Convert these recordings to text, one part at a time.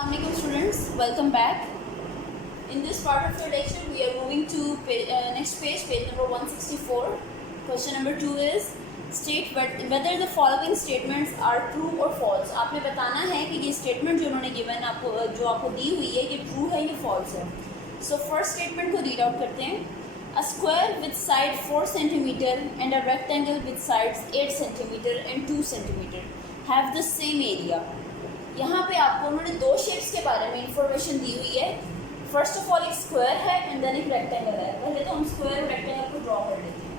Assalamualaikum students, welcome back. In this part of the lecture, we are moving to next page number 164. Question number 2 is state whether the following statements are true or false. आपने बताना है कि ये statement जो उन्होंने given आपको जो आपको दी हुई है ये true है ये false है. So first statement को read out करते हैं. A square with side 4 cm and a rectangle with sides 8 cm and 2 cm have the same area. यहाँ पे आपको उन्होंने दो शेप्स के बारे में इंफॉर्मेशन दी हुई है. फर्स्ट ऑफ ऑल एक स्क्वायर है एंड देन एक रेक्टेंगल है. पहले तो हम स्क्वायर और रेक्टेंगल को ड्रॉ कर लेते हैं.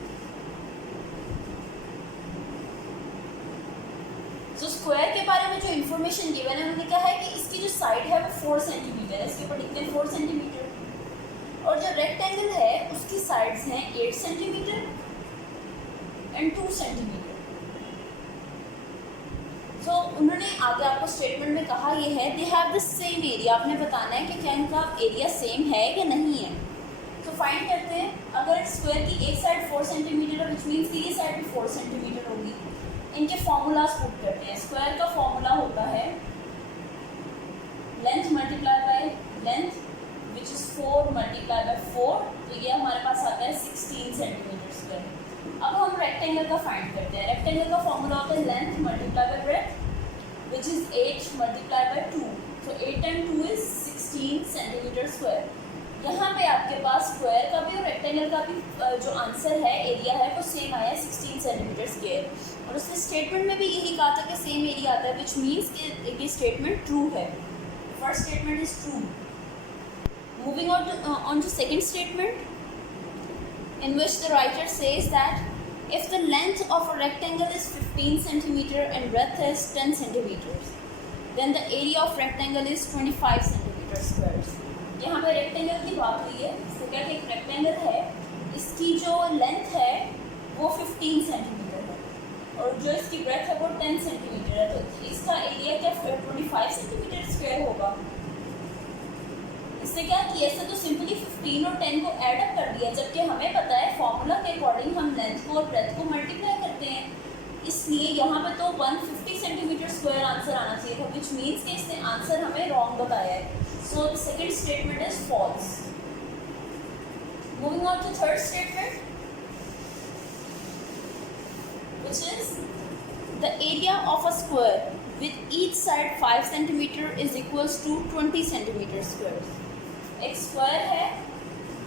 तो स्क्वायर के बारे में जो इंफॉर्मेशन गिवन है उन्होंने कहा है कि इसकी जो साइड है वो 4 सेंटीमीटर है. इसके ऊपर लिखते हैं 4 सेंटीमीटर. और जो रेक्टेंगल है उसकी साइड्स हैं 8 सेंटीमीटर एंड 2 सेंटीमीटर. तो उन्होंने आगे आपको स्टेटमेंट में कहा ये है they have the same area. आपने बताना है कि क्या इनका एरिया सेम है या नहीं है. तो फाइंड करते हैं. अगर स्क्वायर की एक साइड 4 सेंटीमीटर है विच मीन्स की ये साइड भी 4 सेंटीमीटर होगी. इनके फॉर्मूलाज पुट करते हैं. स्क्वायर का फॉर्मूला होता है length multiply by length which is 4 multiply by 4. तो ये हमारे पास आता है 16 सेंटीमीटर स्क्वायर. अब हम रेक्टेंगल का फाइंड करते हैं. रेक्टेंगल का फॉर्मूला होता है length multiply by breath which is 8 multiplied by 2. So 8 and 2 is 16 centimeter square. यहाँ पे आपके पास स्क्वायर का भी और रेक्टेंगल का भी जो आंसर है एरिया है वो सेम आया 16 सेंटीमीटर स्क्वायर. और उसने स्टेटमेंट में भी यही कहा था कि सेम एरिया आता है विच मीन्स कि ये स्टेटमेंट ट्रू है. First statement is true. Moving on to second statement in which the writer says that if the length of a rectangle is 15 centimeter and breadth is 10 centimeters, then the area of rectangle is 25 centimeter squares. यहाँ पे rectangle की बात हुई है. इससे क्या कि एक रेक्टेंगल है इसकी जो लेंथ है वो 15 सेंटीमीटर है और जो इसकी ब्रेथ है वो 10 सेंटीमीटर है. तो इसका एरिया क्या 25 सेंटीमीटर स्क्वायर होगा. इससे क्या किया इससे तो सिंपली 15 और 10 को ऐड अप कर दिया. जबकि हमें पता है फॉर्मूला के अकॉर्डिंग हम लेंथ को और ब्रेथ को मल्टीप्लाई करते हैं. इसलिए यहाँ पे तो 150 सेंटीमीटर स्क्वायर आंसर आना चाहिए था विच मीन्स कि इसने आंसर हमें रॉन्ग बताया है. So the second statement is false. Moving on to third statement which is the area of a square with each side 5 centimeter is equals to 20 centimeter squares. एक square है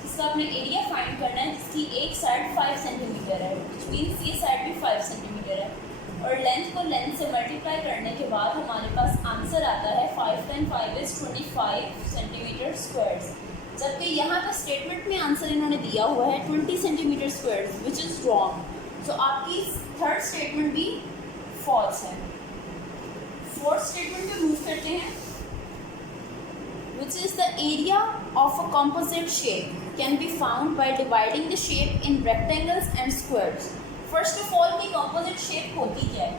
जिसका अपने area find करना है जिसकी एक साइड 5 सेंटीमीटर है which means ये साइड भी 5 सेंटीमीटर है. और लेंथ को लेंथ से मल्टीप्लाई करने के बाद हमारे पास आंसर आता है 5 10 5 is 25 सेंटीमीटर स्क्वायर्स. जबकि यहाँ पर स्टेटमेंट में आंसर इन्होंने दिया हुआ है 20 centimetre squares which is wrong. So आपकी थर्ड स्टेटमेंट भी फॉल्स है. फोर्थ स्टेटमेंट पे मूव करते हैं which is the area of a composite shape can be found by dividing the shape in rectangles and squares. First of all की composite shape होती क्या है.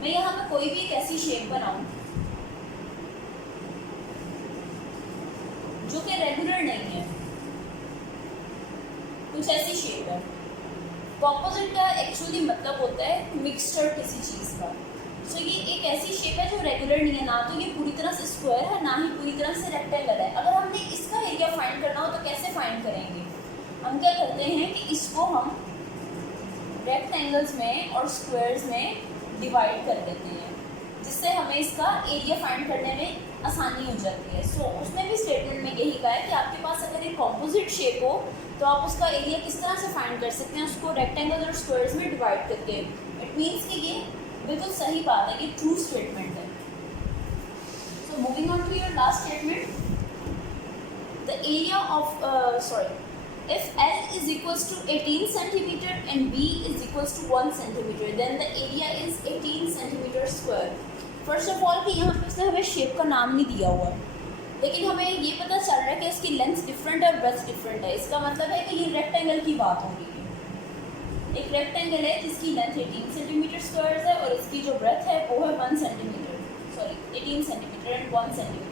मैं यहाँ पे कोई भी एक ऐसी शेप बनाऊँ जो कि रेगुलर नहीं है, कुछ ऐसी शेप है. कॉम्पोजिट का एक्चुअली मतलब होता है मिक्सचर किसी चीज़ का. सो ये एक ऐसी शेप है जो रेगुलर नहीं है. ना तो ये पूरी तरह से स्क्वायर है ना ही पूरी तरह से रेक्टेंगल है. अगर हमने इसका एरिया फाइंड करना हो तो कैसे फाइंड करेंगे. हम क्या करते हैं कि इसको हम रेक्टेंगल्स में और स्क्वायर्स में डिवाइड कर देते हैं जिससे हमें इसका एरिया फाइंड करने में आसानी हो जाती है. सो उसने भी स्टेटमेंट में यही कहा है कि आपके पास अगर एक कॉम्पोजिट शेप हो तो आप उसका एरिया किस तरह से फाइंड कर सकते हैं उसको रेक्टेंगल और स्क्वायर्स में डिवाइड करके. इट मीन्स कि ये बिल्कुल सही बात है. ये ट्रू स्टेटमेंट है. So moving on to your last statement. The area of if L is equals to 18 centimeter and B is equals to 1 centimeter then the area is 18 centimeter square. First of all कि यहाँ पे उसने हमें shape का नाम नहीं दिया हुआ लेकिन हमें ये पता चल रहा है कि इसकी लेंथ डिफरेंट है और ब्रेथ डिफरेंट है. इसका मतलब है कि ये रेक्टेंगल की बात हो रही है. एक रेक्टेंगल है जिसकी लेंथ 18 सेंटीमीटर स्क्वायर है और इसकी जो ब्रेथ है वो है 1 सेंटीमीटर 18 सेंटीमीटर एंड 1 सेंटीमीटर.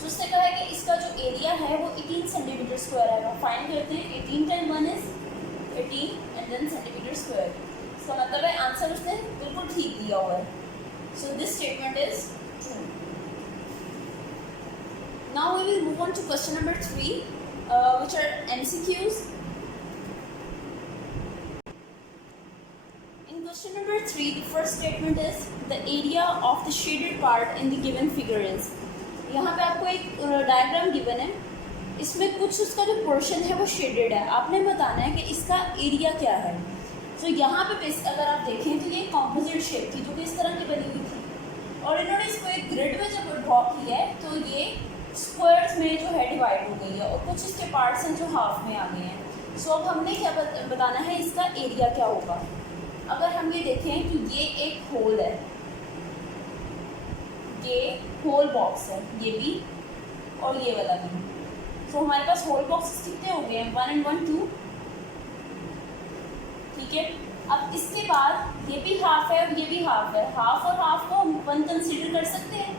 सो उसने कहा है कि इसका जो एरिया है वो 18 सेंटीमीटर स्क्वायर है. हम फाइंड करते हैं 18 time 1 is 18 and then centimetre square. इसका मतलब है आंसर उसने बिल्कुल ठीक दिया हुआ है. So this statement is true. we'll move on to question number 3, which are MCQs. In question number 3, the first statement is the area of the shaded part in the given figure is. यहाँ पे आपको एक diagram given है, इसमें कुछ उसका जो portion है वो शेडेड है, आपने बताना है कि इसका एरिया क्या है। तो यहाँ पे अगर आप देखें तो ये कॉम्पोजिट शेप थी जो कि इस तरह की बनी हुई थी, और इन्होंने इसको एक ग्रिड में जब ड्रॉ किया है तो ये स्क्वायर्स में जो है डिवाइड हो गई है, और कुछ इसके पार्ट्स हैं जो हाफ में आ गए हैं। सो अब हमने क्या बताना है, इसका एरिया क्या होगा। अगर हम ये देखें तो ये एक होल है, ये होल बॉक्स है, ये भी और ये वाला भी। सो हमारे पास होल बॉक्स कितने हो गए हैं, 1 and 1 2, ठीक है। अब इसके बाद ये भी हाफ है और ये भी हाफ है, हाफ और हाफ को हम 1 कंसीडर कर सकते हैं।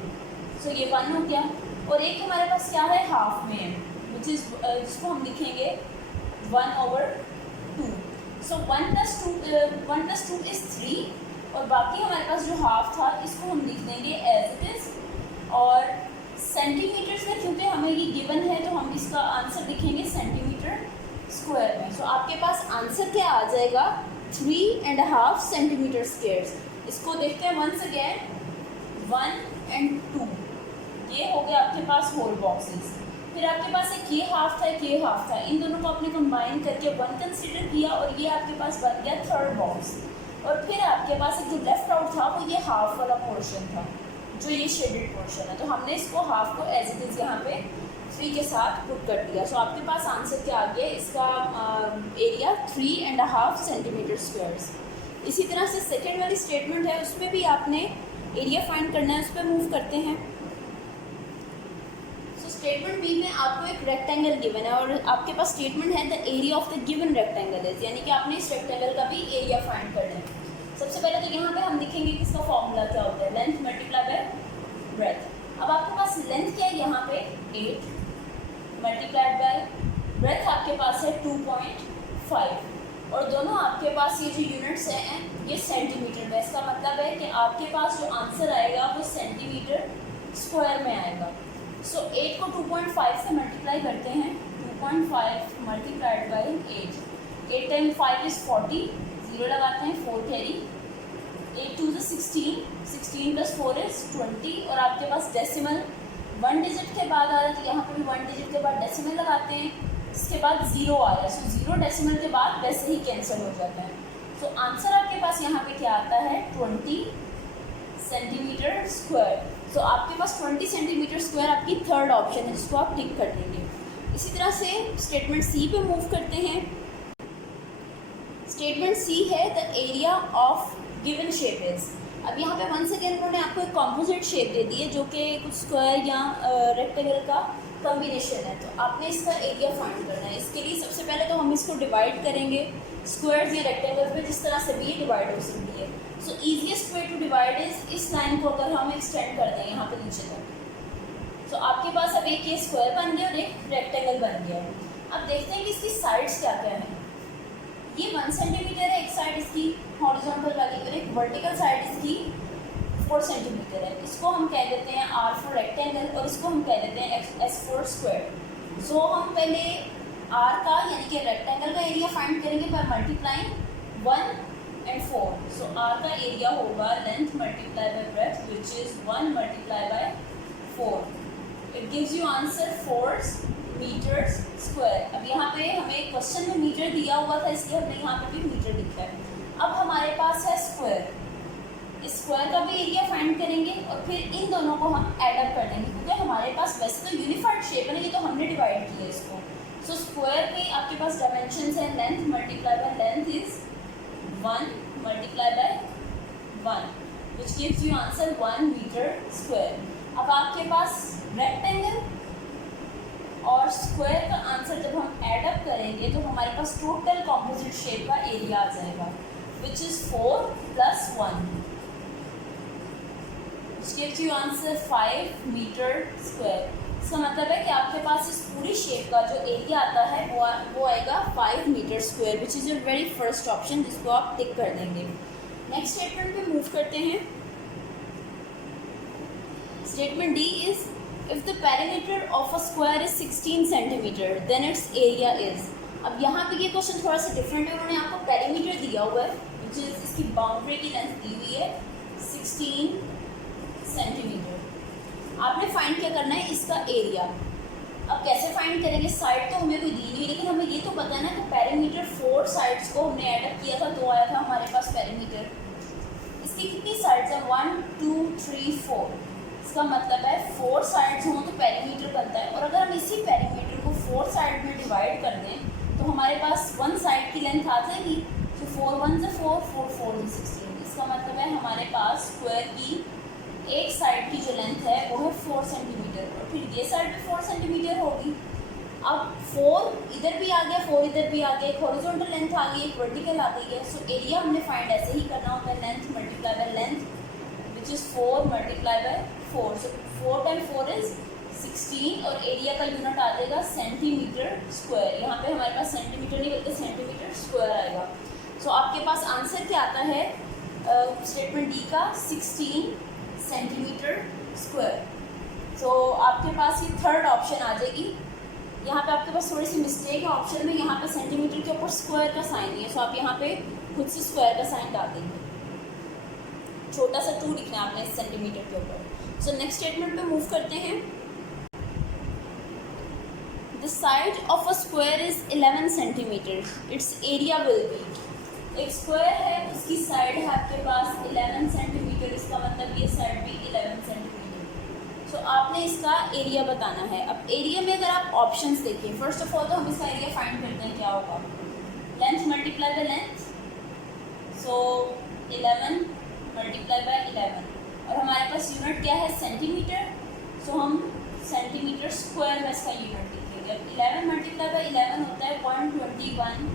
सो ये 1 हो गया, और एक हमारे पास क्या है, हाफ में है, विच इज़ जिसको हम लिखेंगे 1/2। सो 1 + 2 इज़ 3, और बाकी हमारे पास जो हाफ था इसको हम लिख देंगे एज इट इज़। और सेंटीमीटर्स में क्योंकि हमें ये गिवन है तो हम इसका आंसर लिखेंगे सेंटीमीटर स्क्वायर में। सो आपके पास आंसर क्या आ जाएगा, 3.5 सेंटीमीटर स्क्वायर्स। इसको देखते हैं वंस अगेन, 1 and 2, ये हो गया आपके पास होल बॉक्सेस। फिर आपके पास एक ये हाफ था, एक ये हाफ था, इन दोनों को आपने कंबाइन करके 1 कंसीडर किया, और ये आपके पास बन गया थर्ड बॉक्स। और फिर आपके पास एक जो लेफ्ट आउट था वो ये हाफ वाला पोर्शन था, जो ये शेडेड पोर्शन है, तो हमने इसको हाफ को एज इट इज़ यहाँ पे 3 के साथ पुट कर दिया। सो आपके पास आंसर क्या आ गया, इसका एरिया 3.5 सेंटीमीटर स्क्वायर्स। इसी तरह से सेकेंड वाली स्टेटमेंट है, उसमें भी आपने एरिया फाइंड करना है, उस पर मूव करते हैं। सो स्टेटमेंट बी में आपको एक रेक्टेंगल गिवन है, और आपके पास स्टेटमेंट है the area of the given rectangle is, यानी कि आपने इस रेक्टेंगल का भी एरिया फाइंड करना है। सबसे पहले तो यहाँ पे हम लिखेंगे कि इसका फॉर्मूला क्या होता है, लेंथ मल्टीप्लाई बाय ब्रेथ। अब आपके पास लेंथ क्या है, यहाँ पे 8 मल्टीप्लाइड बाय ब्रेथ आपके पास है 2.5, और दोनों आपके पास ये जो यूनिट्स हैं ये सेंटीमीटर में। इसका मतलब है कि आपके पास जो आंसर आएगा वो सेंटीमीटर स्क्वायर में आएगा। सो 8 को 2.5 से मल्टीप्लाई करते हैं, 2.5 मल्टीप्लाइड बाई 8, 8 टाइम 5 इज़ 40, 0 लगाते हैं, 4 कैरी, 8 2 is 16, 16 + 4 is 20, और आपके पास डेसिमल 1 डिजिट के बाद आ रहा है, तो यहाँ पर भी 1 डिजिट के बाद डेसिमल लगाते हैं, इसके बाद 0 आ रहा है। सो 0 डेसिमल के बाद वैसे ही कैंसिल हो जाता है। सो आंसर आपके पास यहाँ पे क्या आता है, 20 सेंटीमीटर स्क्वायर। सो आपके पास 20 सेंटीमीटर स्क्वायर आपकी थर्ड ऑप्शन है, जिसको आप टिक कर देंगे। इसी तरह से स्टेटमेंट सी पे मूव करते हैं। स्टेटमेंट सी है the area of given shape is. अब यहाँ पे वंस अगेन उन्होंने आपको एक कॉम्पोजिट शेप दे दी है, जो कि कुछ स्क्वायर या रेक्टेंगल का कॉम्बिनेशन है, तो आपने इसका एरिया फाइंड करना है। इसके लिए सबसे पहले तो हम इसको डिवाइड करेंगे स्क्वायर्स या रेक्टेंगल पे, जिस तरह से भी ये डिवाइड हो सकती है। So easiest way to divide is, इस लाइन को अगर हम एक्सटेंड कर दें यहाँ पे नीचे तक, तो आपके पास अब एक ये स्क्वायर बन गया और एक रेक्टेंगल बन गया। अब देखते हैं कि इसकी साइड्स क्या क्या हैं। ये 1 सेंटीमीटर है एक साइड इसकी हॉरिजॉन्टल वाली, और एक वर्टिकल साइड इसकी 4 सेंटीमीटर है। इसको हम कह देते हैं R फॉर रेक्टेंगल, और इसको हम कह देते हैं S फॉर स्क्वायर। सो हम पहले R का यानी कि रेक्टेंगल का एरिया फाइंड करेंगे by multiplying 1 and 4। So R का एरिया होगा length multiply by breadth, which is 1 multiply by 4। It gives you answer 4 metres square. अब यहाँ पे हमें क्वेश्चन में मीटर दिया हुआ था, इसलिए हमने यहाँ पे भी मीटर लिखा है। अब हमारे पास है स्क्वायर, इस स्क्वायर का भी एरिया फाइंड करेंगे, और फिर इन दोनों को हम ऐड अप कर देंगे, क्योंकि हमारे पास वैसे तो यूनिफाइड शेप है, ये तो हमने डिवाइड किया इसको। सो स्क्वायर के आपके पास डायमेंशंस हैं, length multiply by length is 1 multiply by 1, which gives you answer 1 metre square. अब आपके पास रेक्टेंगल और स्क्वायर का आंसर जब हम ऐड अप करेंगे तो हमारे पास टोटल कॉम्पोजिट शेप का एरिया आ जाएगा, which is 4 + 1, which gives you answer 5 metre square. इसका मतलब है कि आपके पास इस पूरी शेप का जो एरिया आता है वो आएगा 5 metre square, which is your very first option, जिसको आप टिक कर देंगे। नेक्स्ट स्टेटमेंट पे मूव करते हैं। Statement D is if the perimeter of a square is 16 centimetre then its area is. अब यहाँ पे ये क्वेश्चन थोड़ा सा डिफरेंट है, उन्होंने आपको पेरीमीटर दिया हुआ है विच इज़ इसकी बाउंड्री की लेंथ दी हुई है 16 सेंटीमीटर। आपने फाइंड क्या करना है, इसका एरिया। अब कैसे फाइंड करेंगे, साइड तो हमें कोई दी नहीं, लेकिन हमें ये तो पता है ना कि पेरीमीटर 4 साइड्स को हमने ऐड किया था, 2 आया था हमारे पास पेरीमीटर। इसकी कितनी साइड्स हैं, 1 2 3 4। इसका मतलब है 4 साइड्स हों तो पेरीमीटर बनता है। और अगर हम इसी पेरीमीटर को 4 साइड में डिवाइड कर दें तो हमारे पास 1 साइड की लेंथ आ जाएगी। तो 4 1 से 4 4 4 से 16। इसका मतलब है हमारे पास स्क्वायर की एक साइड की जो लेंथ है वो है 4 सेंटीमीटर, और फिर ये साइड भी 4 सेंटीमीटर होगी। अब 4 इधर भी आ गया, 4 इधर भी आ गया, एक हॉरिजॉन्टल लेंथ आ गई, एक वर्टिकल आ गई है। सो एरिया हमने फाइंड ऐसे ही करना होता है, length multiply by length which is 4 multiply by 4। So 4 time 4 is 16, और एरिया का यूनिट आ जाएगा सेंटीमीटर स्क्वायर। यहाँ पे हमारे पास सेंटीमीटर नहीं बल्कि सेंटीमीटर स्क्वायर आएगा। सो आपके पास आंसर क्या आता है स्टेटमेंट डी का, 16 सेंटीमीटर स्क्वायर। सो आपके पास ये थर्ड ऑप्शन आ जाएगी। यहाँ पे आपके पास थोड़ी सी मिस्टेक है ऑप्शन में, यहाँ पे सेंटीमीटर के ऊपर स्क्वायर का साइन नहीं है। सो आप यहाँ पे खुद से स्क्वायर का साइन डाल देंगे, छोटा सा 2 लिखना है आपने सेंटीमीटर के ऊपर। सो नेक्स्ट स्टेटमेंट पे मूव करते हैं। The side of a square is 11 centimetre, it's area will be. एक स्क्वायर है, उसकी साइड है आपके पास 11 सेंटीमीटर, इसका मतलब ये साइड भी 11 सेंटीमीटर। सो आपने इसका एरिया बताना है। अब एरिया में अगर आप ऑप्शंस देखें, फर्स्ट ऑफ ऑल तो हम इसका एरिया फाइंड करते हैं, क्या होगा, length multiply by length. So 11 multiply by 11, और हमारे पास यूनिट क्या है, सेंटीमीटर। सो हम सेंटीमीटर स्क्वायर में इसका यूनिट लिखेंगे। अब 11 मल्टीप्लाई बाय 11 होता है 121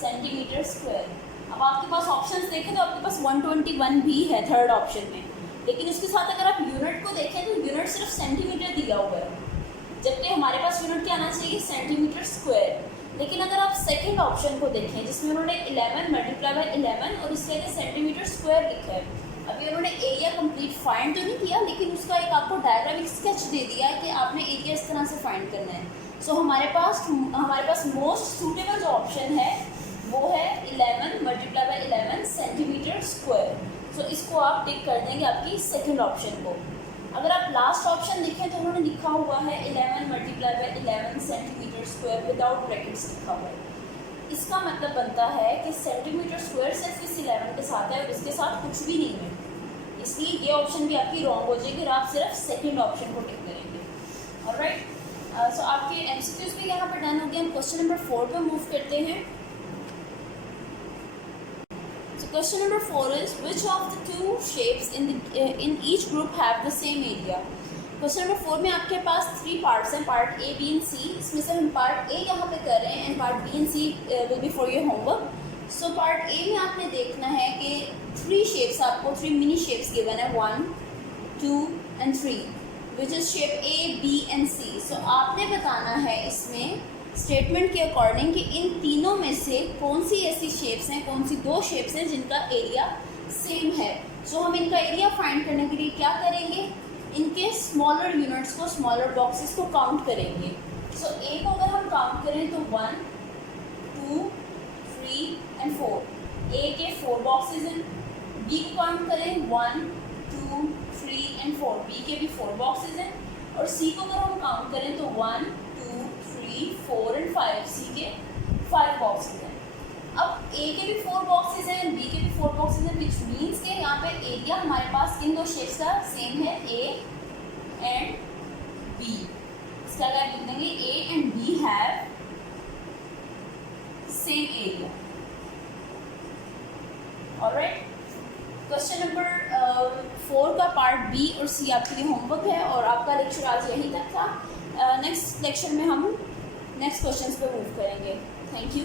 सेंटीमीटर स्क्वायर। अब आपके पास ऑप्शंस देखें तो आपके पास 121 भी है थर्ड ऑप्शन में, लेकिन उसके साथ अगर आप यूनिट को देखें तो यूनिट सिर्फ सेंटीमीटर दिया हुआ है, जबकि हमारे पास यूनिट क्या आना चाहिए, सेंटीमीटर स्क्वायर। लेकिन अगर आप सेकंड ऑप्शन को देखें जिसमें उन्होंने 11 मल्टीप्लाई बाय 11 और इसके आगे सेंटीमीटर स्क्वायर लिखा है, अभी उन्होंने एरिया कंप्लीट फाइंड तो नहीं किया, लेकिन उसका एक आपको डायग्रामिक स्केच दे दिया है कि आपने एरिया इस तरह से फाइंड करना है। सो हमारे पास मोस्ट सूटेबल जो ऑप्शन है वो है 11 मल्टीप्लाई बाय 11 सेंटीमीटर स्क्वायर। सो इसको आप टिक कर देंगे आपकी सेकंड ऑप्शन को। अगर आप लास्ट ऑप्शन देखें तो उन्होंने लिखा हुआ है 11 multiply by 11 centimetre square without brackets लिखा हुआ है। इसका मतलब बनता है कि सेंटीमीटर स्क्वायर सिर्फ इस 11 के साथ है और इसके साथ कुछ भी नहीं है, इसलिए ये ऑप्शन भी आपकी रॉन्ग हो जाएगी और आप सिर्फ सेकंड ऑप्शन को टिक करेंगे। ऑलराइट, सो आपके एमसीक्यूज भी यहाँ पर डन हो गए। हम क्वेश्चन नंबर 4 पे मूव करते हैं। So question number 4 is which of the two shapes in each group have the same area? Question number 4 में आपके पास 3 parts हैं, part A, B and C। इसमें से हम part A यहाँ पे कर रहे हैं and part B and C will be for your homework। So part A में आपने देखना है कि 3 shapes आपको 3 mini shapes given है, 1 2 and 3 which is shape A, B and C। So आपने बताना है इसमें स्टेटमेंट के अकॉर्डिंग कि इन तीनों में से कौन सी ऐसी शेप्स हैं, कौन सी 2 शेप्स हैं जिनका एरिया सेम है। सो हम इनका एरिया फाइंड करने के लिए क्या करेंगे, इनके स्मॉलर यूनिट्स को, स्मॉलर बॉक्सेस को काउंट करेंगे। सो ए को अगर हम काउंट करें तो 1 2 3 and 4, ए के 4 बॉक्सेस हैं। बी को काउंट करें 1 2 3 and 4, बी के भी 4 बॉक्सेस हैं। और सी को अगर हम काउंट करें तो 1 2 3 4 and 5, सी के 5 बॉक्सेस हैं। अब ए के भी 4 बॉक्सेस हैं, बी के भी 4 बॉक्सेस हैं, विच मीन्स के यहाँ पे एरिया हमारे पास इन 2 शेप्स का सेम है, ए एंड बी। इसका क्या लिख देंगे, A and B have same area. Alright, question number 4 का पार्ट बी और सी आपके लिए होमवर्क है और आपका लेक्चर आज यहीं तक था। नेक्स्ट लेक्चर में हम नेक्स्ट क्वेश्चंस पे मूव करेंगे। Thank you.